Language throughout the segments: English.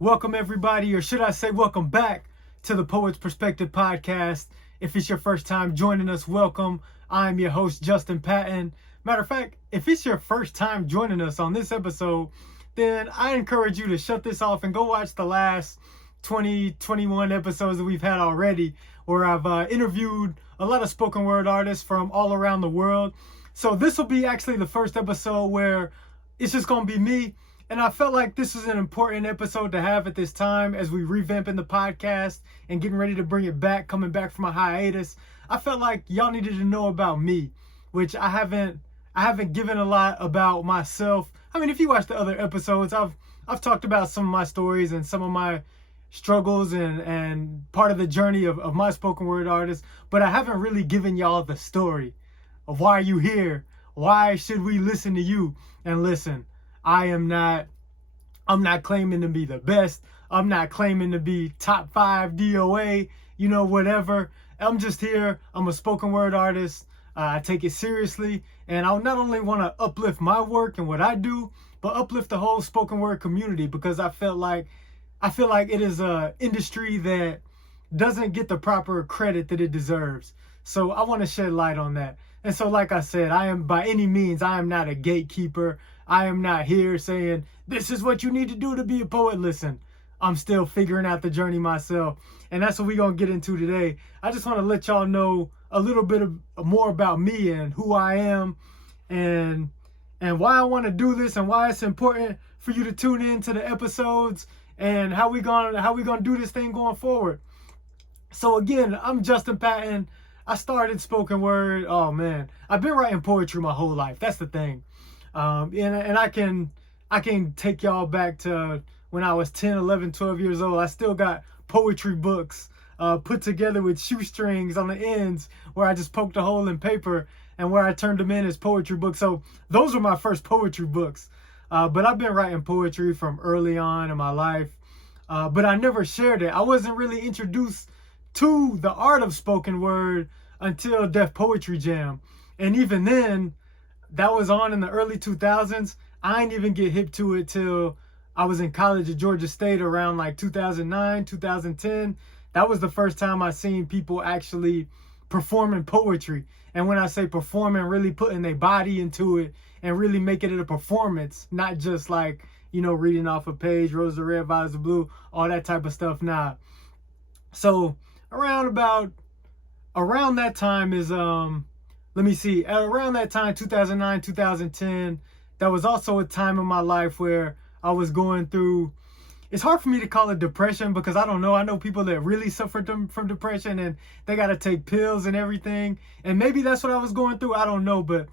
Welcome everybody, or should I say welcome back to the Poet's Perspective podcast. If it's your first time joining us, welcome. I'm your host, Justin Patton. Matter of fact, if it's your first time joining us on this episode, then I encourage you to shut this off and go watch the last 21 episodes that we've had already, where I've interviewed a lot of spoken word artists from all around the world. So this will be actually the first episode where it's just going to be me. And I felt like this is an important episode to have at this time as we revamping the podcast and getting ready to bring it back, coming back from a hiatus. I felt like y'all needed to know about me, which I haven't given a lot about myself. I mean, if you watch the other episodes, I've talked about some of my stories and some of my struggles and part of the journey of my spoken word artist, but I haven't really given y'all the story of why you here. Why should we listen to you? And listen, I'm not claiming to be the best. I'm not claiming to be top 5 DOA, whatever. I'm just here. I'm a spoken word artist. I take it seriously. And I not only want to uplift my work and what I do, but uplift the whole spoken word community, because I feel like it is an industry that doesn't get the proper credit that it deserves. So I want to shed light on that. And so, like I said, I am not a gatekeeper. I am not here saying, this is what you need to do to be a poet. Listen, I'm still figuring out the journey myself. And that's what we're going to get into today. I just want to let y'all know a little bit more about me and who I am and why I want to do this and why it's important for you to tune in to the episodes and how we gonna do this thing going forward. So again, I'm Justin Patton. I started spoken word. Oh man, I've been writing poetry my whole life. That's the thing. And I can take y'all back to when I was 10, 11, 12 years old. I still got poetry books put together with shoestrings on the ends where I just poked a hole in paper and where I turned them in as poetry books. So those were my first poetry books. But I've been writing poetry from early on in my life. But I never shared it. I wasn't really introduced to the art of spoken word until Def Poetry Jam. And even then, that was on in the early 2000s. I didn't even get hip to it till I was in college at Georgia State around like 2009, 2010. That was the first time I seen people actually performing poetry. And when I say performing, really putting their body into it and really making it a performance, not just like, reading off a page, rose of red, violets of blue, all that type of stuff. Nah. So around that time is, around that time, 2009, 2010, that was also a time in my life where I was going through, it's hard for me to call it depression because I don't know. I know people that really suffered from depression and they got to take pills and everything. And maybe that's what I was going through. I don't know. But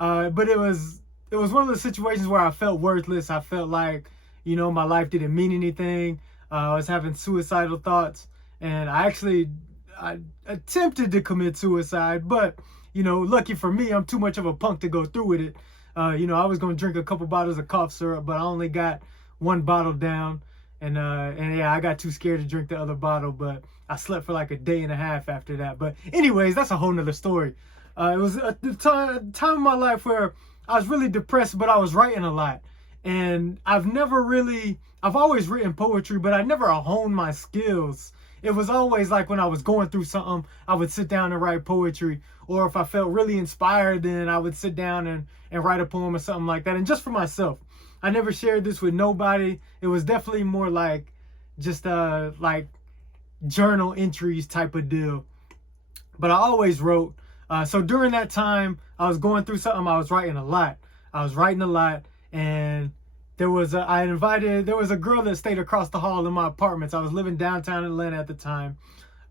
it was one of the situations where I felt worthless. I felt like, my life didn't mean anything. I was having suicidal thoughts, and I attempted to commit suicide, but, lucky for me, I'm too much of a punk to go through with it. I was going to drink a couple bottles of cough syrup, but I only got one bottle down. And I got too scared to drink the other bottle, but I slept for like a day and a half after that. But anyways, that's a whole nother story. It was a time in my life where I was really depressed, but I was writing a lot. And I've always written poetry, but I never honed my skills. It was always like when I was going through something, I would sit down and write poetry. Or if I felt really inspired, then I would sit down and write a poem or something like that. And just for myself. I never shared this with nobody. It was definitely more like just like journal entries type of deal. But I always wrote. So during that time, I was going through something. I was writing a lot. And there was a girl that stayed across the hall in my apartments. I was living downtown Atlanta at the time.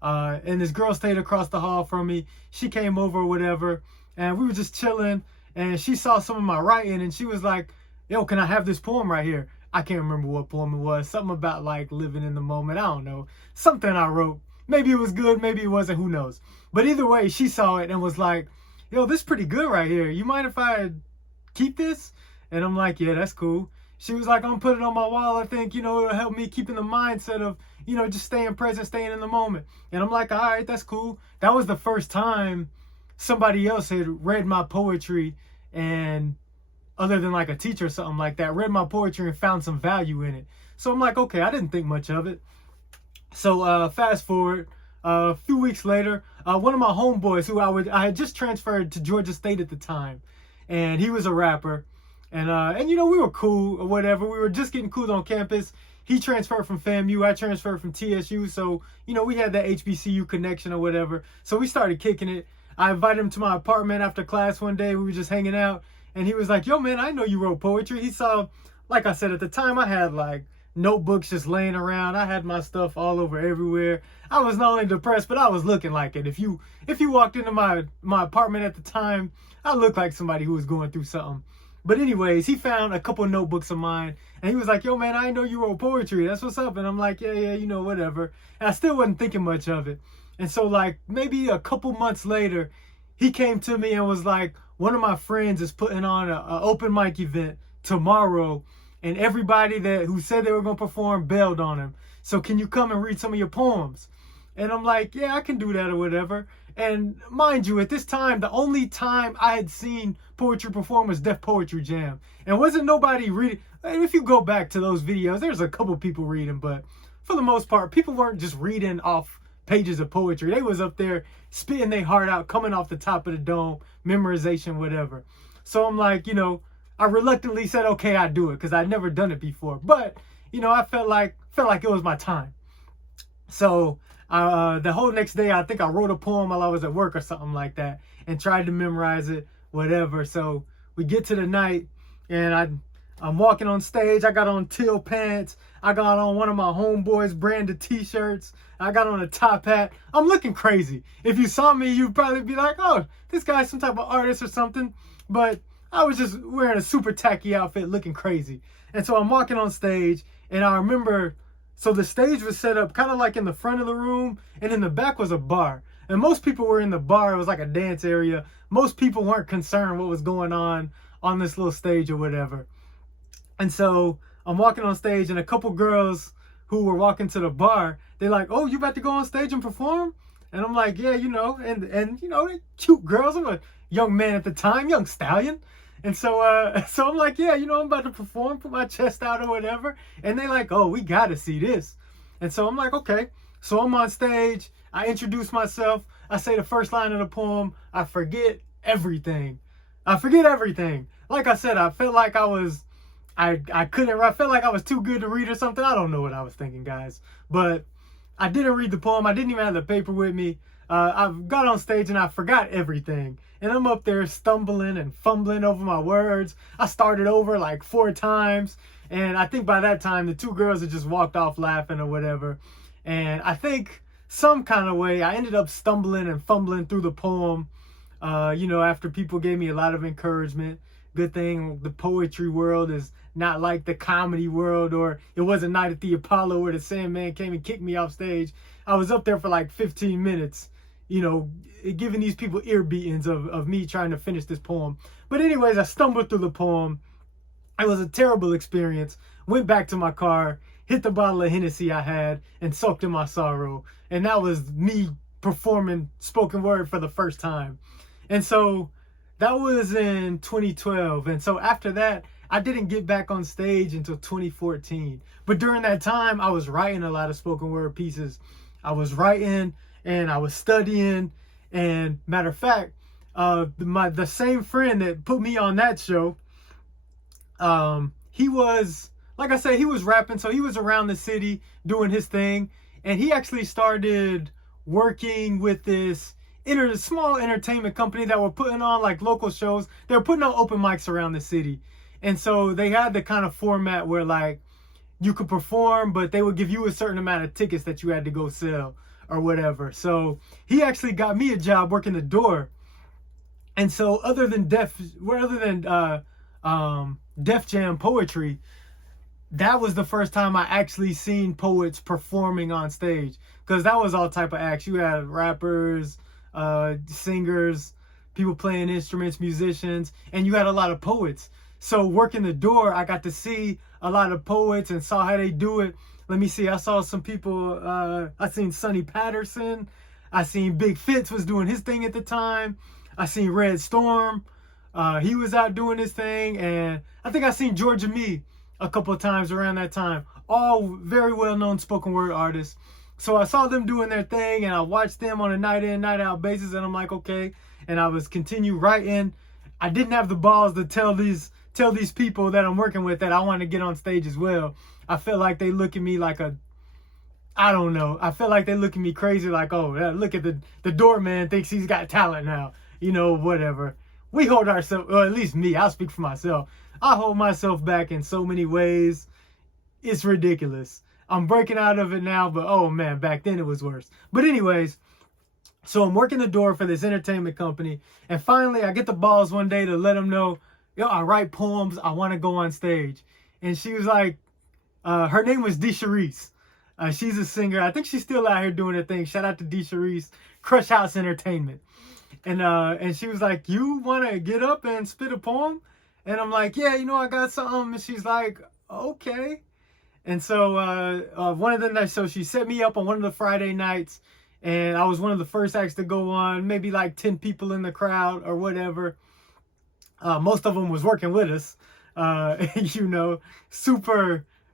And this girl stayed across the hall from me. She came over or whatever. And we were just chilling. And she saw some of my writing. And she was like, yo, can I have this poem right here? I can't remember what poem it was. Something about like living in the moment. I don't know. Something I wrote. Maybe it was good. Maybe it wasn't. Who knows? But either way, she saw it and was like, yo, this is pretty good right here. You mind if I keep this? And I'm like, yeah, that's cool. She was like, I'm going to put it on my wall. I think, it'll help me keep in the mindset of, just staying present, staying in the moment. And I'm like, all right, that's cool. That was the first time somebody else had read my poetry and other than like a teacher or something like that, read my poetry and found some value in it. So I'm like, okay, I didn't think much of it. So fast forward a few weeks later, one of my homeboys who I had just transferred to Georgia State at the time, and he was a rapper, and we were cool or whatever. We were just getting cool on campus. He transferred from FAMU, I transferred from TSU, so we had that HBCU connection or whatever. So we started kicking it. I invited him to my apartment after class one day. We were just hanging out, and he was like, "Yo, man, I know you wrote poetry." He saw, like I said, at the time I had like notebooks just laying around. I had my stuff all over everywhere. I was not only depressed, but I was looking like it. If you walked into my apartment at the time, I looked like somebody who was going through something. But anyways, he found a couple of notebooks of mine, and he was like, "Yo, man, I know you wrote poetry. That's what's up." And I'm like, yeah, whatever. And I still wasn't thinking much of it. And so like maybe a couple months later, he came to me and was like, "One of my friends is putting on an open mic event tomorrow, and everybody who said they were going to perform bailed on him. So can you come and read some of your poems?" And I'm like, "Yeah, I can do that or whatever." And mind you, at this time, the only time I had seen poetry perform was Def Poetry Jam. And wasn't nobody reading. If you go back to those videos, there's a couple people reading, but for the most part, people weren't just reading off pages of poetry. They was up there spitting their heart out, coming off the top of the dome, memorization, whatever. So I'm like, I reluctantly said, okay, I do it, because I'd never done it before. But, I felt like it was my time. So the whole next day, I think I wrote a poem while I was at work or something like that and tried to memorize it, whatever. So we get to the night, and I'm walking on stage. I got on teal pants. I got on one of my homeboys branded t-shirts. I got on a top hat. I'm looking crazy. If you saw me, you'd probably be like, "Oh, this guy's some type of artist or something." But I was just wearing a super tacky outfit, looking crazy. And so I'm walking on stage, and I remember, so the stage was set up kind of like in the front of the room, and in the back was a bar. And most people were in the bar. It was like a dance area. Most people weren't concerned what was going on this little stage or whatever. And so I'm walking on stage, and a couple girls who were walking to the bar, they're like, "Oh, you about to go on stage and perform?" And I'm like, "Yeah, and they're cute girls. I'm a young man at the time, young stallion." And so I'm like, "Yeah, I'm about to perform, put my chest out or whatever." And they like, "Oh, we got to see this." And so I'm like, "Okay." So I'm on stage. I introduce myself. I say the first line of the poem. I forget everything. Like I said, I felt like I was I felt like I was too good to read or something. I don't know what I was thinking, guys. But I didn't read the poem. I didn't even have the paper with me. I got on stage and I forgot everything. And I'm up there stumbling and fumbling over my words. I started over like 4 times. And I think by that time, the 2 girls had just walked off laughing or whatever. And I think some kind of way, I ended up stumbling and fumbling through the poem, after people gave me a lot of encouragement. Good thing the poetry world is not like the comedy world, or it wasn't Night at the Apollo where the Sandman came and kicked me off stage. I was up there for like 15 minutes, giving these people ear beatings of me trying to finish this poem. But anyways, I stumbled through the poem. It was a terrible experience. Went back to my car, hit the bottle of Hennessy I had, and soaked in my sorrow. And that was me performing spoken word for the first time. And so that was in 2012. And so after that, I didn't get back on stage until 2014. But during that time, I was writing a lot of spoken word pieces. I was writing and I was studying. And matter of fact, the same friend that put me on that show, he was, like I said, he was rapping. So he was around the city doing his thing. And he actually started working with this small entertainment company that were putting on like local shows. They were putting on open mics around the city. And so they had the kind of format where like you could perform, but they would give you a certain amount of tickets that you had to go sell or whatever. So he actually got me a job working the door. And so other than Def Jam poetry, that was the first time I actually seen poets performing on stage. Because that was all type of acts. You had rappers, singers, people playing instruments, musicians, and you had a lot of poets. So working the door, I got to see a lot of poets and saw how they do it. Let me see. I saw some people. I seen Sonny Patterson. I seen Big Fitz was doing his thing at the time. I seen Red Storm. He was out doing his thing. And I think I seen Georgia Me a couple of times around that time. all very well-known spoken word artists. So I saw them doing their thing, and I watched them on a night in, night out basis, and I'm like, okay. And I was continue writing. I didn't have the balls to tell these people that I'm working with that I want to get on stage as well. I felt like they look at me like I don't know. I feel like they look at me crazy, like, oh, look at the doorman thinks he's got talent now. Whatever. We hold ourselves, or at least me, I'll speak for myself. I hold myself back in so many ways. It's ridiculous. I'm breaking out of it now, but oh man, back then it was worse. But anyways, so I'm working the door for this entertainment company, and finally I get the balls one day to let them know, I write poems, I want to go on stage. And she was like, her name was DeSharice. She's a singer. I think she's still out here doing her thing. Shout out to DeSharice, Crush House Entertainment. And she was like, you want to get up and spit a poem? And I'm like, yeah, I got something. And she's like, okay. And so one of the nights, so she set me up on one of the Friday nights, and I was one of the first acts to go on, maybe like 10 people in the crowd or whatever. Most of them was working with us,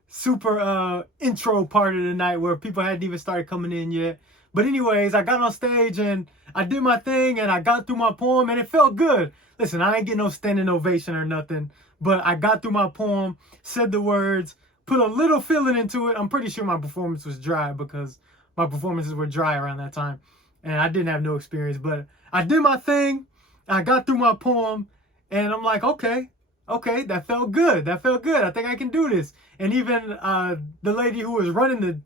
super intro part of the night where people hadn't even started coming in yet. But anyways, I got on stage and I did my thing and I got through my poem and it felt good. Listen, I ain't getting no standing ovation or nothing, but I got through my poem, said the words, put a little feeling into it. I'm pretty sure my performance was dry because my performances were dry around that time and I didn't have no experience, but I did my thing. I got through my poem and I'm like, okay, that felt good. I think I can do this. And even the lady who was running the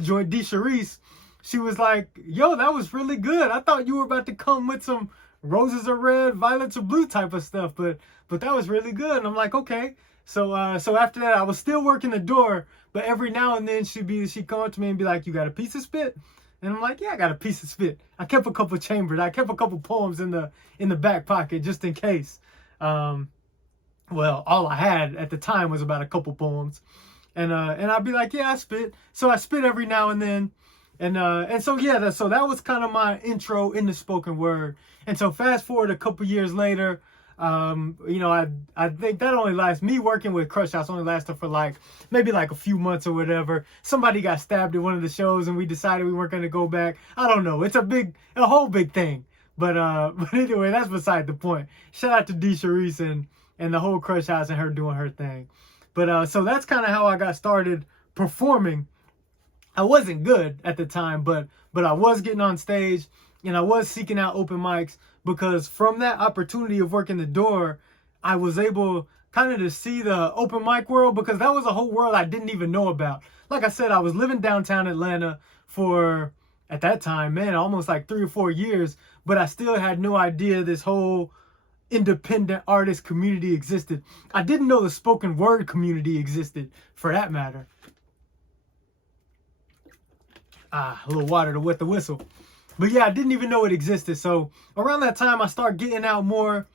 joint, DeSharice, she was like, yo, that was really good. I thought you were about to come with some roses are red, violets are blue type of stuff, but that was really good. And I'm like, okay. So after that, I was still working the door, but every now and then she'd come up to me and be like, you got a piece of spit? And I'm like, yeah, I got a piece of spit. I kept a couple chambers. I kept a couple poems in the back pocket just in case. Well, all I had at the time was about a couple poems, and I'd be like, yeah, I spit. So I spit every now and then, and so yeah, so that was kind of my intro into spoken word. And so fast forward a couple years later, I think that only lasts, me working with Crush House only lasted for maybe a few months or whatever. Somebody got stabbed at one of the shows and we decided we weren't going to go back. I don't know. It's a whole big thing. But anyway, that's beside the point. Shout out to DeSharice and the whole Crush House and her doing her thing. But so that's kind of how I got started performing. I wasn't good at the time, but I was getting on stage and I was seeking out open mics, because from that opportunity of working the door, I was able kind of to see the open mic world, because that was a whole world I didn't even know about. Like I said, I was living downtown Atlanta for, at that time, man, almost 3 or 4 years, but I still had no idea this whole independent artist community existed. I didn't know the spoken word community existed, for that matter. A little water to wet the whistle. But yeah, I didn't even know it existed. So around that time, I start getting out more,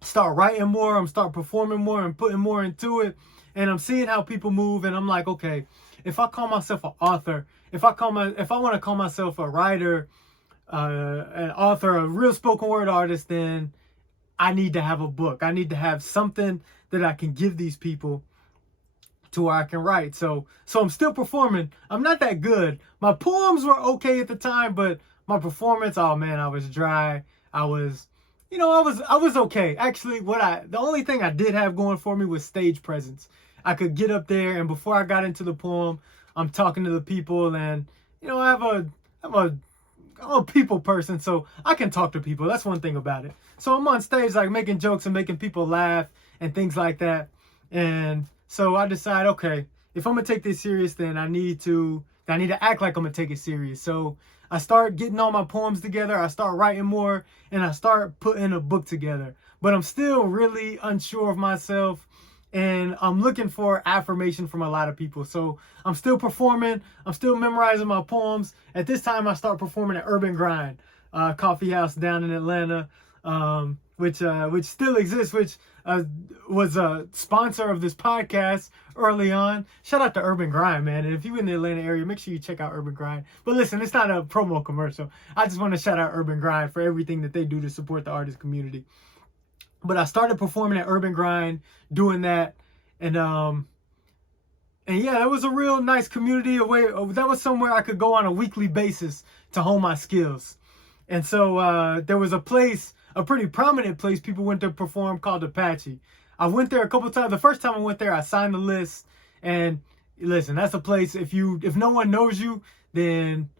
start writing more, I'm start performing more and putting more into it. And I'm seeing how people move, and I'm like, okay, if I call myself an author, if I want to call myself a writer, an author, a real spoken word artist, then I need to have a book. I need to have something that I can give these people to where I can write. So I'm still performing. I'm not that good. My poems were okay at the time, but my performance, oh man, I was dry. I was okay. Actually, the only thing I did have going for me was stage presence. I could get up there, and before I got into the poem, I'm talking to the people, and I'm a people person, so I can talk to people. That's one thing about it. So I'm on stage making jokes and making people laugh and things like that. And so I decide, okay, if I'm gonna take this serious, then I need to act like I'm gonna take it serious. So I start getting all my poems together, I start writing more, and I start putting a book together. But I'm still really unsure of myself, and I'm looking for affirmation from a lot of people. So I'm still performing, I'm still memorizing my poems. At this time, I start performing at Urban Grind, coffee house down in Atlanta, which still exists, which was a sponsor of this podcast early on. Shout out to Urban Grind, man. And if you're in the Atlanta area, make sure you check out Urban Grind. But listen, it's not a promo commercial. I just want to shout out Urban Grind for everything that they do to support the artist community. But I started performing at Urban Grind, doing that, and And yeah, that was a real nice community. That was somewhere I could go on a weekly basis to hone my skills. And so there was a place, a pretty prominent place people went to perform called Apache. I went there a couple times. The first time I went there, I signed the list. And listen, that's a place, if no one knows you, then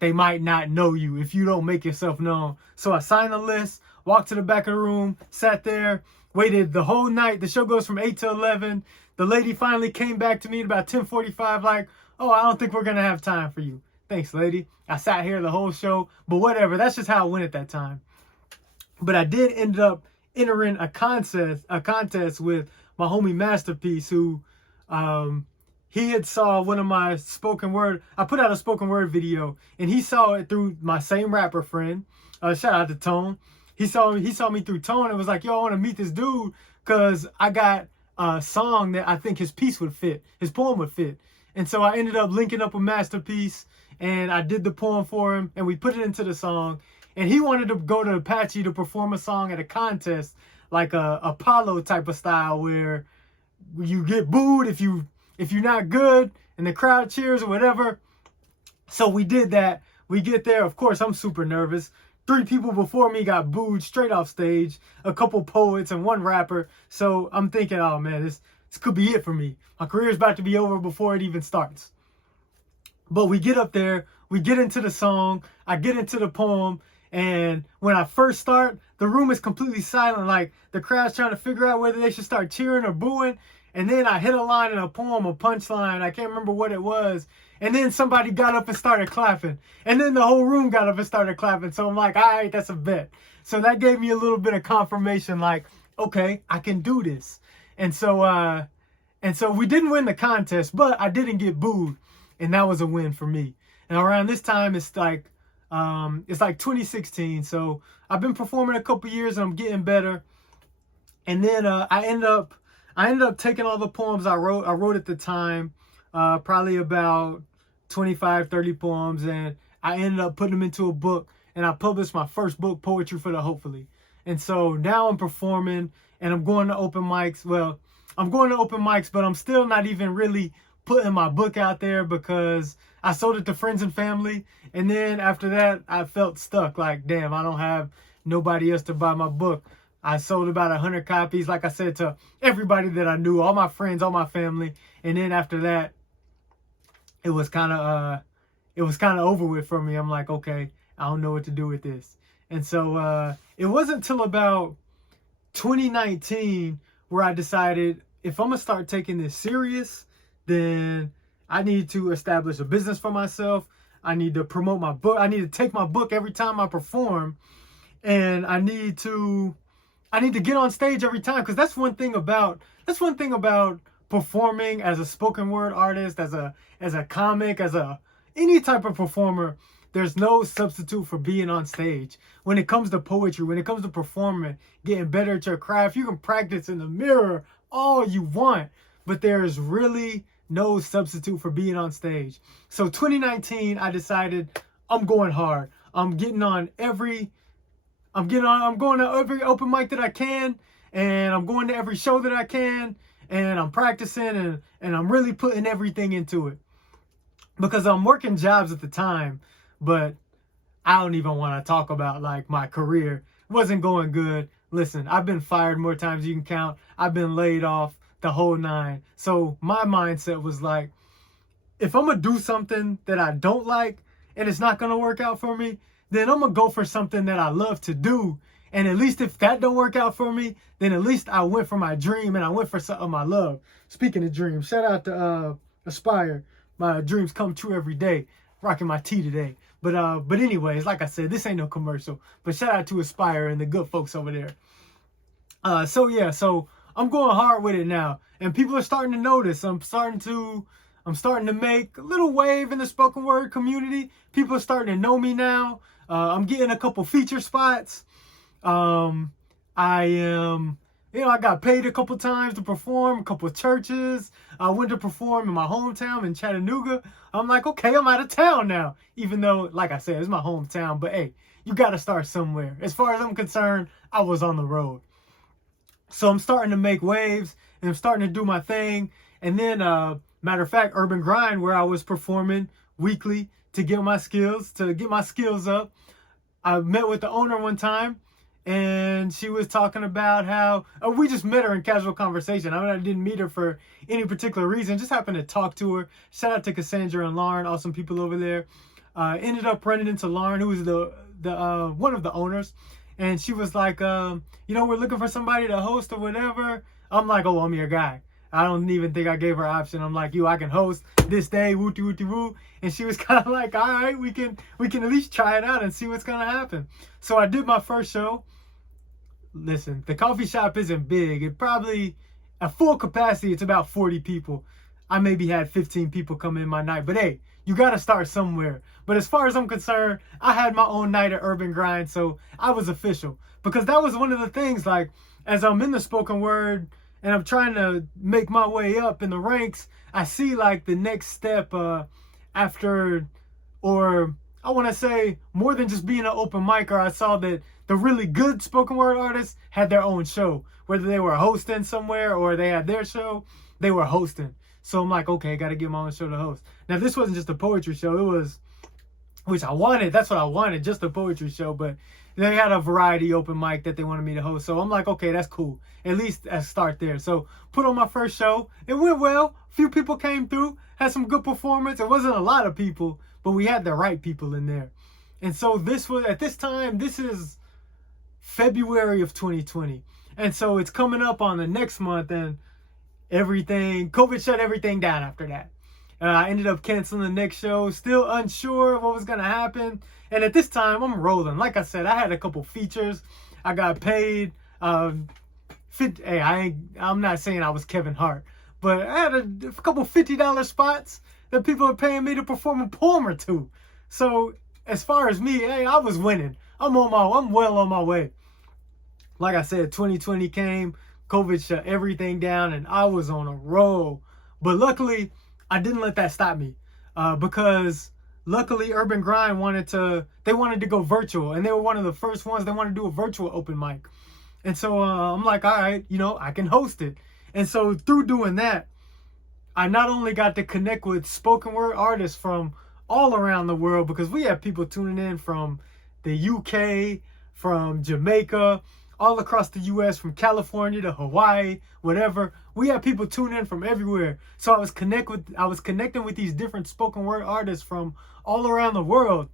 they might not know you if you don't make yourself known. So I signed the list, walked to the back of the room, sat there, waited the whole night. The show goes from 8 to 11. The lady finally came back to me at about 10:45 like, oh, I don't think we're going to have time for you. Thanks, lady. I sat here the whole show, but whatever. That's just how it went at that time. But I did end up entering a contest with my homie Masterpiece, who he had saw one of my spoken word. I put out a spoken word video, and he saw it through my same rapper friend. Shout out to Tone. He saw me through Tone and was like, yo, I want to meet this dude because I got a song that I think his poem would fit. And so I ended up linking up with Masterpiece, and I did the poem for him, and we put it into the song. And he wanted to go to Apache to perform a song at a contest, like a Apollo type of style, where you get booed if you're not good, and the crowd cheers or whatever. So we did that. We get there. Of course, I'm super nervous. 3 people before me got booed straight off stage, a couple poets and 1 rapper. So I'm thinking, oh man, this could be it for me. My career is about to be over before it even starts. But we get up there, we get into the song, I get into the poem, and when I first start, the room is completely silent. Like the crowd's trying to figure out whether they should start cheering or booing. And then I hit a line in a poem, a punchline. I can't remember what it was. And then somebody got up and started clapping. And then the whole room got up and started clapping. So I'm like, all right, that's a bet. So that gave me a little bit of confirmation, like, okay, I can do this. And so we didn't win the contest, but I didn't get booed. And that was a win for me. And around this time, it's like 2016. So I've been performing a couple years and I'm getting better. And then I ended up taking all the poems I wrote at the time, probably about 25, 30 poems, and I ended up putting them into a book, and I published my first book, Poetry for the Hopefully. And so now I'm performing, and I'm going to open mics. Well, I'm going to open mics, but I'm still not even really putting my book out there because I sold it to friends and family. And then after that, I felt stuck. Like, damn, I don't have nobody else to buy my book. I sold about 100 copies, like I said, to everybody that I knew, all my friends, all my family. And then after that, it was kind of over with for me. I'm like, okay, I don't know what to do with this. And so it wasn't till about 2019 where I decided, if I'm gonna start taking this serious, then I need to establish a business for myself. I need to promote my book. I need to take my book every time I perform, and I need to get on stage every time, because that's one thing about performing as a spoken word artist, as a comic, as any type of performer. There's no substitute for being on stage. When it comes to poetry, when it comes to performing, getting better at your craft, you can practice in the mirror all you want, but there's really no substitute for being on stage. So 2019, I decided I'm going hard. I'm going to every open mic that I can, and I'm going to every show that I can, and I'm practicing, and I'm really putting everything into it, because I'm working jobs at the time, but I don't even want to talk about like my career. It wasn't going good. Listen, I've been fired more times than you can count. I've been laid off, the whole 9. So my mindset was like, if I'm going to do something that I don't like and it's not going to work out for me, then I'm going to go for something that I love to do. And at least if that don't work out for me, then at least I went for my dream and I went for something I love. Speaking of dreams, shout out to Aspire. My dreams come true every day. Rocking my tea today. But anyways, like I said, this ain't no commercial. But shout out to Aspire and the good folks over there. So I'm going hard with it now, and people are starting to notice. I'm starting to make a little wave in the spoken word community. People are starting to know me now. I'm getting a couple feature spots. I got paid a couple times to perform, a couple churches. I went to perform in my hometown in Chattanooga. I'm like, okay, I'm out of town now. Even though, like I said, it's my hometown, but hey, you got to start somewhere. As far as I'm concerned, I was on the road. So I'm starting to make waves, and I'm starting to do my thing. And then Matter of fact, Urban Grind, where I was performing weekly to get my skills up. I met with the owner one time, and she was talking about how we just met her in casual conversation. I mean, I didn't meet her for any particular reason. Just happened to talk to her. Shout out to Cassandra and Lauren, awesome people over there. Ended up running into Lauren, who was the one of the owners, and she was like, we're looking for somebody to host or whatever. I'm like, oh, I'm your guy. I don't even think I gave her an option. I'm like, I can host this day, wooty wooty woo. And she was kind of like, all right, we can at least try it out and see what's gonna happen. So I did my first show. Listen, the coffee shop isn't big. It probably, at full capacity, it's about 40 people. I maybe had 15 people come in my night. But hey, you gotta start somewhere. But as far as I'm concerned, I had my own night at Urban Grind, so I was official. Because that was one of the things, like, as I'm in the spoken word and I'm trying to make my way up in the ranks, I see like the next step after, or I want to say more than just being an open micer. I saw that the really good spoken word artists had their own show, whether they were hosting somewhere or they had their show, they were hosting. So I'm like, okay, got to get my own show to host. Now, this wasn't just a poetry show. It was, which I wanted. That's what I wanted, just a poetry show. But they had a variety open mic that they wanted me to host. So I'm like, okay, that's cool. At least I start there. So put on my first show. It went well. A few people came through, had some good performance. It wasn't a lot of people, but we had the right people in there. And so this was, at this time, this is February of 2020. And so it's coming up on the next month, and COVID shut everything down after that. I ended up canceling the next show, still unsure of what was going to happen. And at this time, I'm rolling. Like I said, I had a couple features. I got paid. I'm not saying I was Kevin Hart, but I had a couple $50 spots that people are paying me to perform a poem or two. So as far as me, hey, I was winning. I'm well on my way. Like I said, 2020 came, COVID shut everything down, and I was on a roll. But luckily, I didn't let that stop me, because luckily Urban Grind wanted to go virtual, and they were one of the first ones that wanted to do a virtual open mic. And so I'm like, all right, I can host it. And so through doing that, I not only got to connect with spoken word artists from all around the world, because we have people tuning in from the UK, from Jamaica, all across the US, from California to Hawaii, whatever. We have people tune in from everywhere. So I was connecting with these different spoken word artists from all around the world.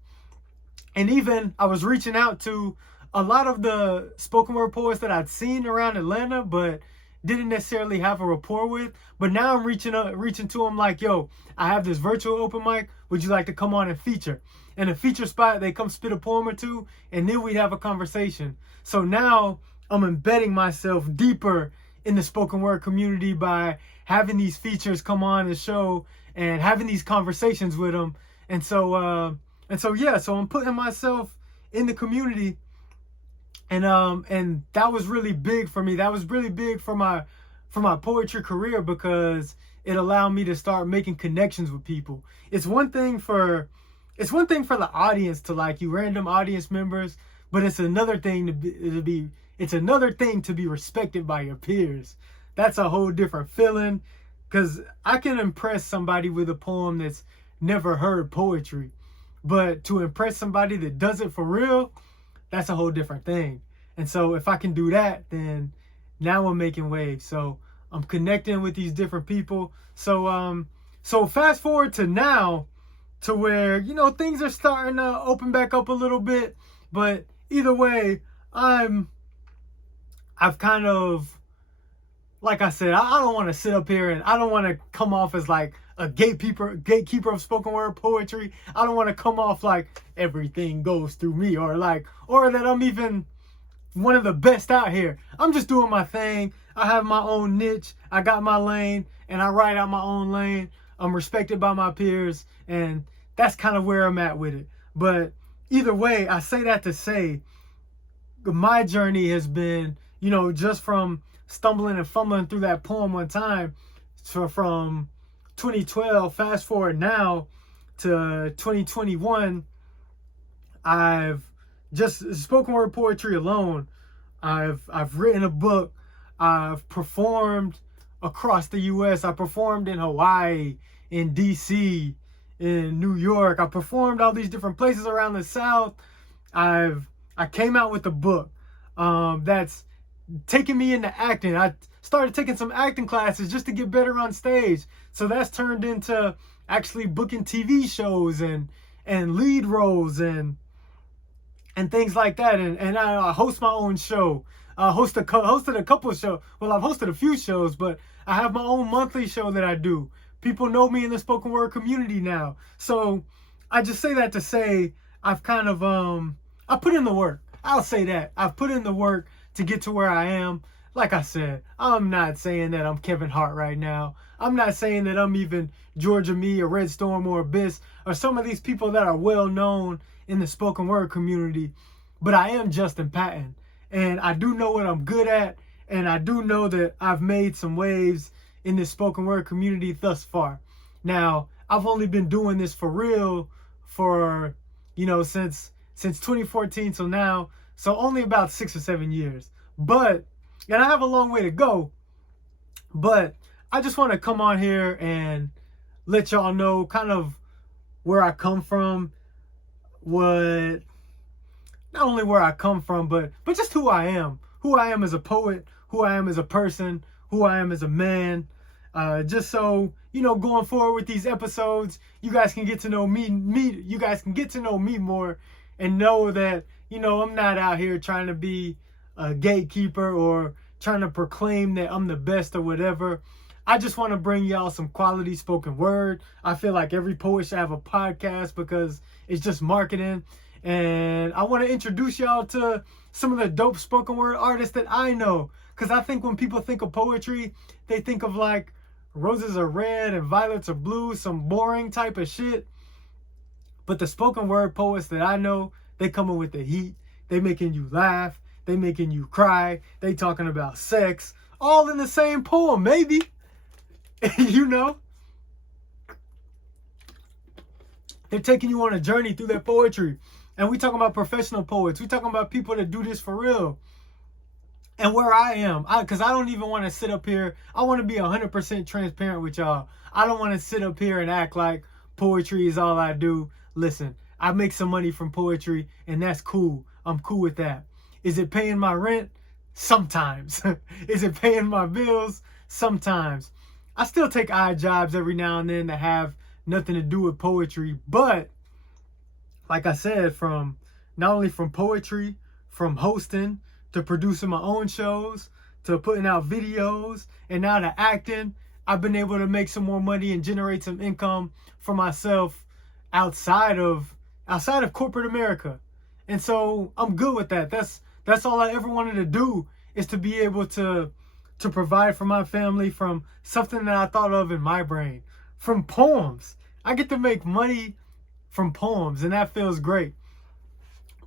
And even I was reaching out to a lot of the spoken word poets that I'd seen around Atlanta, but didn't necessarily have a rapport with. But now I'm reaching to them like, yo, I have this virtual open mic. Would you like to come on and feature? And a feature spot, they come spit a poem or two, and then we'd have a conversation. So now I'm embedding myself deeper in the spoken word community by having these features come on the show and having these conversations with them. So I'm putting myself in the community, and that was really big for me. That was really big for my poetry career, because it allowed me to start making connections with people. It's one thing for the audience to like you, random audience members, but it's another thing to be respected by your peers. That's a whole different feeling, because I can impress somebody with a poem that's never heard poetry, but to impress somebody that does it for real, that's a whole different thing. And so if I can do that, then now I'm making waves. So I'm connecting with these different people. So fast forward to now, to where, things are starting to open back up a little bit. But either way, I've kind of, like I said, I don't want to sit up here and I don't want to come off as like a gatekeeper of spoken word poetry. I don't want to come off like everything goes through me, or that I'm even one of the best out here. I'm just doing my thing. I have my own niche. I got my lane, and I ride out my own lane. I'm respected by my peers, and that's kind of where I'm at with it. But either way, I say that to say my journey has been, just from stumbling and fumbling through that poem one time, so from 2012, fast forward now to 2021, I've just spoken word poetry alone. I've written a book. I've performed across the U.S. I performed in Hawaii, in D.C., in New York. I performed all these different places around the South. I came out with a book that's taking me into acting. I started taking some acting classes just to get better on stage. So that's turned into actually booking TV shows and lead roles and things like that. And I host my own show. I hosted a couple of shows. Well, I've hosted a few shows, but I have my own monthly show that I do. People know me in the spoken word community now. So I just say that to say I've kind of I put in the work. I'll say that. I've put in the work to get to where I am. Like I said, I'm not saying that I'm Kevin Hart right now. I'm not saying that I'm even Georgia Me or Red Storm or Abyss or some of these people that are well known in the spoken word community. But I am Justin Patton. And I do know what I'm good at. And I do know that I've made some waves in this spoken word community thus far. Now, I've only been doing this for real for, since 2014 till now. So only about 6 or 7 years. And I have a long way to go. But I just want to come on here and let y'all know kind of where I come from, not only where I come from, but just who I am as a poet, who I am as a person, who I am as a man. Just so, going forward with these episodes, you guys can get to know me. You guys can get to know me more and know that, I'm not out here trying to be a gatekeeper or trying to proclaim that I'm the best or whatever. I just want to bring y'all some quality spoken word. I feel like every poet should have a podcast because it's just marketing. And I want to introduce y'all to some of the dope spoken word artists that I know. Because I think when people think of poetry, they think of like roses are red and violets are blue, some boring type of shit. But the spoken word poets that I know, they coming with the heat. They making you laugh. They making you cry. They talking about sex. All in the same poem, maybe. They're taking you on a journey through their poetry. And we talking about professional poets. We talking about people that do this for real. And where I am, because I don't even want to sit up here. I want to be 100% transparent with y'all. I don't want to sit up here and act like poetry is all I do. Listen, I make some money from poetry, and that's cool. I'm cool with that. Is it paying my rent? Sometimes. Is it paying my bills? Sometimes. I still take odd jobs every now and then that have nothing to do with poetry. But, like I said, not only from poetry, from hosting, to producing my own shows, to putting out videos, and now to acting, I've been able to make some more money and generate some income for myself outside of corporate America. And so I'm good with that. That's all I ever wanted to do, is to be able to provide for my family from something that I thought of in my brain, from poems. I get to make money from poems, and that feels great.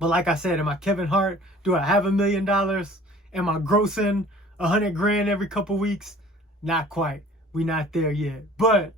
But like I said, am I Kevin Hart? Do I have $1 million? Am I grossing $100,000 every couple weeks? Not quite. We not there yet. But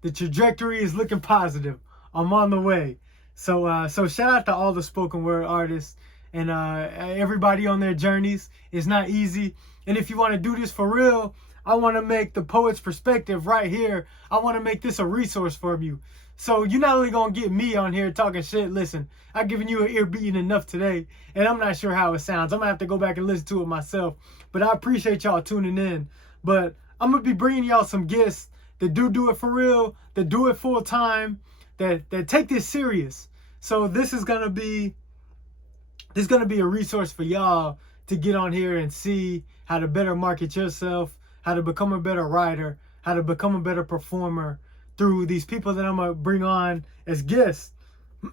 the trajectory is looking positive. I'm on the way. So shout out to all the spoken word artists and everybody on their journeys. It's not easy. And if you want to do this for real, I want to make the Poet's Perspective right here. I want to make this a resource for you. So you're not only going to get me on here talking shit. Listen, I've given you an ear beating enough today, and I'm not sure how it sounds. I'm going to have to go back and listen to it myself. But I appreciate y'all tuning in. But I'm going to be bringing y'all some guests that do it for real, that do it full time, that take this serious. So this is going to be a resource for y'all to get on here and see how to better market yourself, how to become a better writer, how to become a better performer through these people that I'm going to bring on as guests.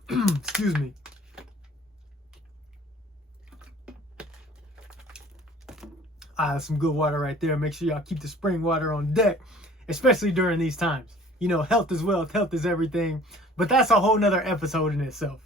Excuse me. Some good water right there. Make sure y'all keep the spring water on deck, especially during these times. Health is wealth, health is everything. But that's a whole nother episode in itself.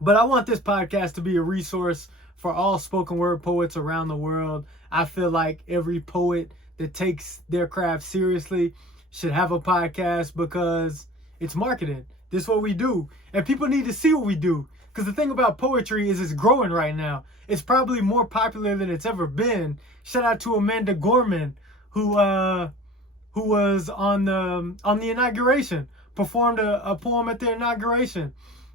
But I want this podcast to be a resource for all spoken word poets around the world. I feel like every poet that takes their craft seriously should have a podcast because it's marketing. This is what we do. And people need to see what we do. Because the thing about poetry is it's growing right now. It's probably more popular than it's ever been. Shout out to Amanda Gorman, who was on the inauguration, performed a poem at the inauguration.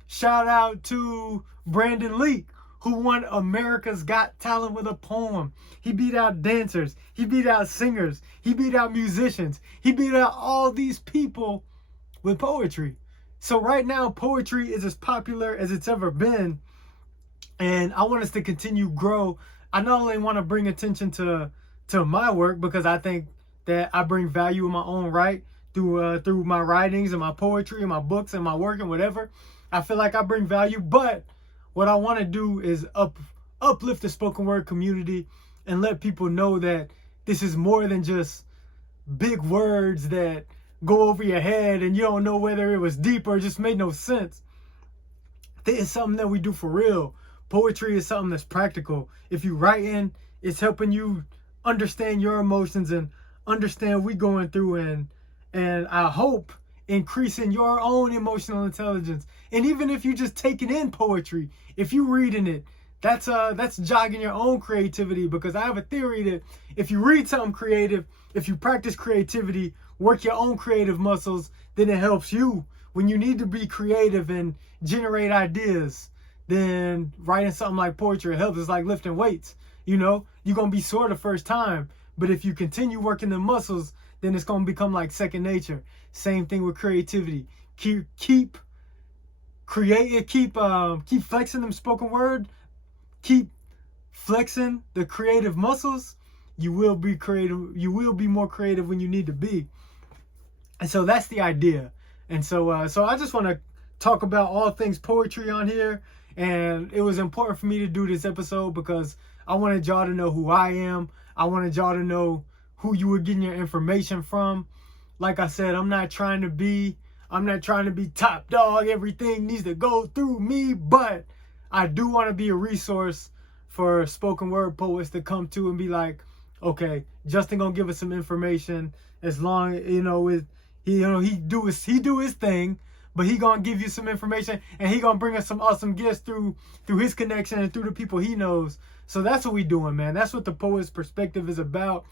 Shout out to Brandon Leak, who won America's Got Talent with a poem. He beat out dancers. He beat out singers. He beat out musicians. He beat out all these people with poetry. So right now, poetry is as popular as it's ever been. And I want us to continue grow. I not only want to bring attention to my work, because I think that I bring value in my own right through my writings and my poetry and my books and my work and whatever. I feel like I bring value, but what I want to do is uplift the spoken word community and let people know that this is more than just big words that go over your head and you don't know whether it was deep or just made no sense. This is something that we do for real. Poetry is something that's practical. If you writing, it's helping you understand your emotions and understand what we're going through, and I hope increasing your own emotional intelligence. And even if you just taking in poetry, if you reading it, that's jogging your own creativity, because I have a theory that if you read something creative, if you practice creativity, work your own creative muscles, then it helps you when you need to be creative and generate ideas. Then writing something like poetry helps. It's like lifting weights. You know, you're going to be sore the first time, but if you continue working the muscles, then it's going to become like second nature. Same thing with creativity. Keep creating, keep flexing them spoken word, keep flexing the creative muscles. You will be creative. You will be more creative when you need to be. And so that's the idea. And so I just want to talk about all things poetry on here. And it was important for me to do this episode because I wanted y'all to know who I am. I wanted y'all to know who you were getting your information from. Like I said, I'm not trying to be top dog. Everything needs to go through me, but I do want to be a resource for spoken word poets to come to and be like, okay, Justin gonna give us some information. As long, he do his thing, but he gonna give you some information, and he gonna bring us some awesome guests through his connection and through the people he knows. So that's what we doing, man. That's what the Poet's Perspective is about,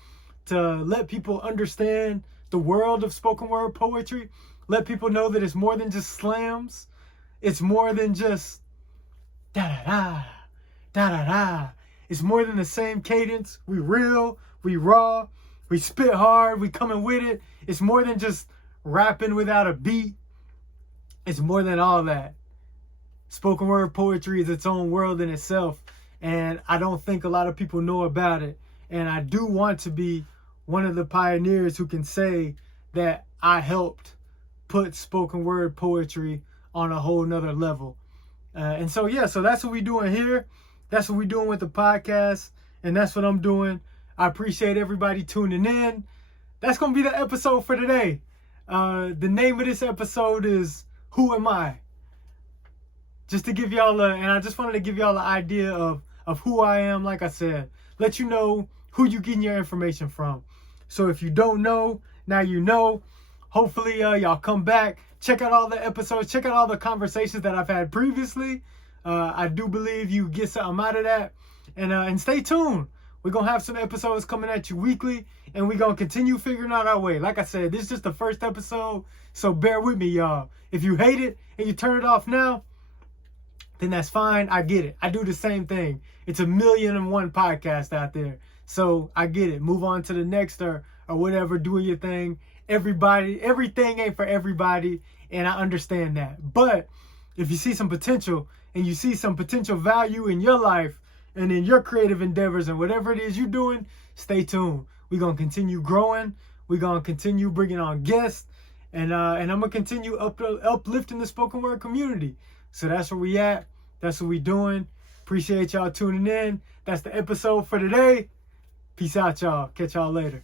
to let people understand the world of spoken word poetry. Let people know that it's more than just slams. It's more than just da-da-da, da-da-da. It's more than the same cadence. We real, we raw, we spit hard, we coming with it. It's more than just rapping without a beat. It's more than all that. Spoken word poetry is its own world in itself, and I don't think a lot of people know about it. And I do want to be one of the pioneers who can say that I helped put spoken word poetry on a whole nother level. And so that's what we're doing here. That's what we're doing with the podcast, and that's what I'm doing. I appreciate everybody tuning in. That's going to be the episode for today. The name of this episode is Who Am I? Just to give y'all and I just wanted to give y'all an idea of who I am, like I said. Let you know who you getting your information from. So if you don't know, now you know. Hopefully y'all come back. Check out all the episodes. Check out all the conversations that I've had previously. I do believe you get something out of that. And stay tuned. We're going to have some episodes coming at you weekly, and we're going to continue figuring out our way. Like I said, this is just the first episode, so bear with me, y'all. If you hate it and you turn it off now, then that's fine. I get it. I do the same thing. It's 1,000,001 podcasts out there. So I get it. Move on to the next or whatever, doing your thing. Everything ain't for everybody, and I understand that. But if you see some potential and you see some potential value in your life and in your creative endeavors and whatever it is you're doing, stay tuned. We're going to continue growing. We're going to continue bringing on guests. And I'm going to continue uplifting the spoken word community. So that's where we at. That's what we doing. Appreciate y'all tuning in. That's the episode for today. Peace out, y'all. Catch y'all later.